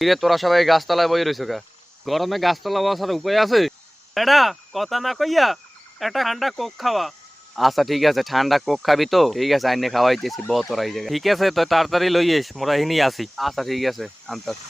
কিরে তোরা সবাই গাছতলায় বই রইছো কা? গরমে গাছতলা বসার উপায় আছে? এটা কথা না কইয়া একটা ঠান্ডা কোক খাওয়া। আচ্ছা ঠিক আছে, ঠান্ডা কোক খাবি তো? ঠিক আছে, আইনে খাওয়াইতেছি, ব তোরা এই জায়গায়। ঠিক আছে, তো তাড়াতাড়ি লই এস, মোরা হিনি আসি। আচ্ছা ঠিক আছে, আনতাছি।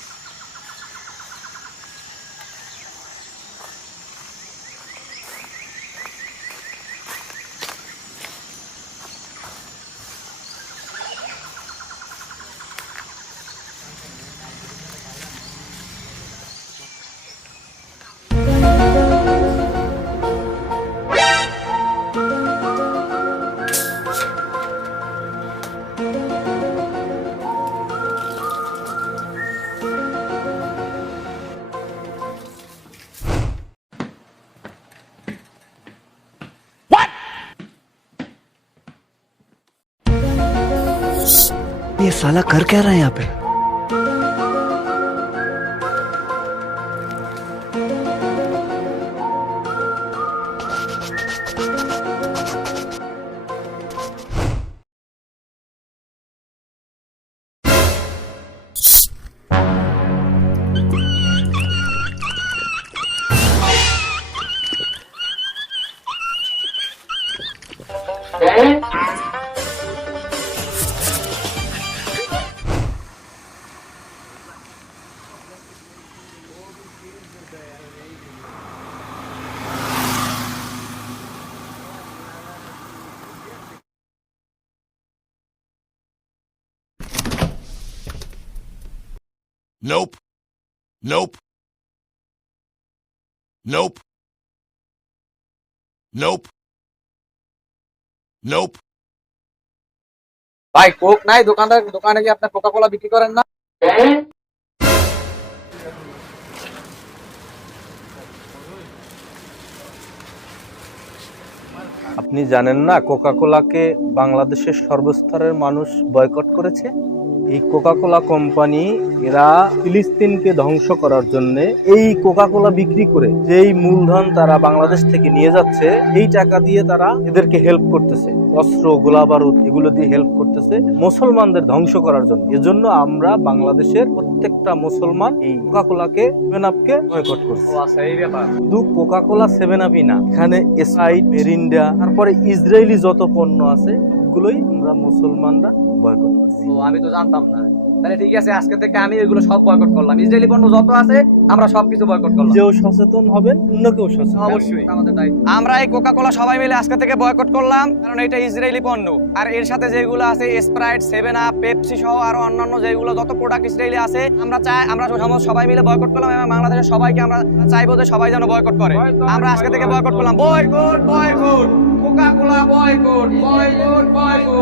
ये साला कर क्या रहा है यहाँ पे? Nope. Nope. Nope. Nope. Nope. ভাই কোক নাই দোকানদার? দোকানে কি আপনার কোকা কোলা বিক্রি করেন না? আপনি জানেন না কোকা কোলাকে বাংলাদেশের সর্বস্তরের মানুষ বয়কট করেছে? এই কোকা কোলা কোম্পানি এরা ফিলিস্তিনকে ধ্বংস করার জন্য এই কোকা কোলা বিক্রি করে যেই মূলধন তারা বাংলাদেশ থেকে নিয়ে যাচ্ছে, এই টাকা দিয়ে তারা এদেরকে হেল্প করতেছে, অস্ত্র গোলা বারুদ এগুলো দিয়ে হেল্প করতেছে মুসলমানদের ধ্বংস করার জন্য। এজন্য আমরা বাংলাদেশের প্রত্যেকটা মুসলমান এই কোকা কোলাকে সেভেন আপকে বয়কট করছে। আচ্ছা এই ব্যাপার। শুধু কোকা কোলা সেভেন আপই না, এখানে স্প্রাইট, মেরিন্ডা, তারপরে ইসরায়েলি যত পণ্য আছে সবগুলোই আমরা মুসলমানরা বয়কট করছি। ও আমি তো জানতাম না। তাহলে ঠিক আছে, আজকে থেকে আমি এগুলো সব বয়কট করলাম। ইসরায়েলি পণ্য যত আছে আমরা সবকিছু বয়কট করলাম। নিজেও সচেতন হবেন, অন্যকেও সচেতন। অবশ্যই আমাদের দায়িত্ব। আমরা এই কোকা কোলা সবাই মিলে আজকে থেকে বয়কট করলাম, কারণ এটা ইসরায়েলি পণ্য। আর এর সাথে যেগুলো আছে স্প্রাইট, সেভেন আপ, পেপসি সহ আরো অন্যান্য যেগুলো যত প্রোডাক্ট ইসরায়েলি আছে আমরা সবাই মিলে বয়কট করলাম এবং বাংলাদেশের সবাইকে আমরা চাইবো যে সবাই যেন বয়কট করে। আমরা আজকে থেকে বয়কট করলাম। Boycott boycott Coca Cola boycott boycott boycott.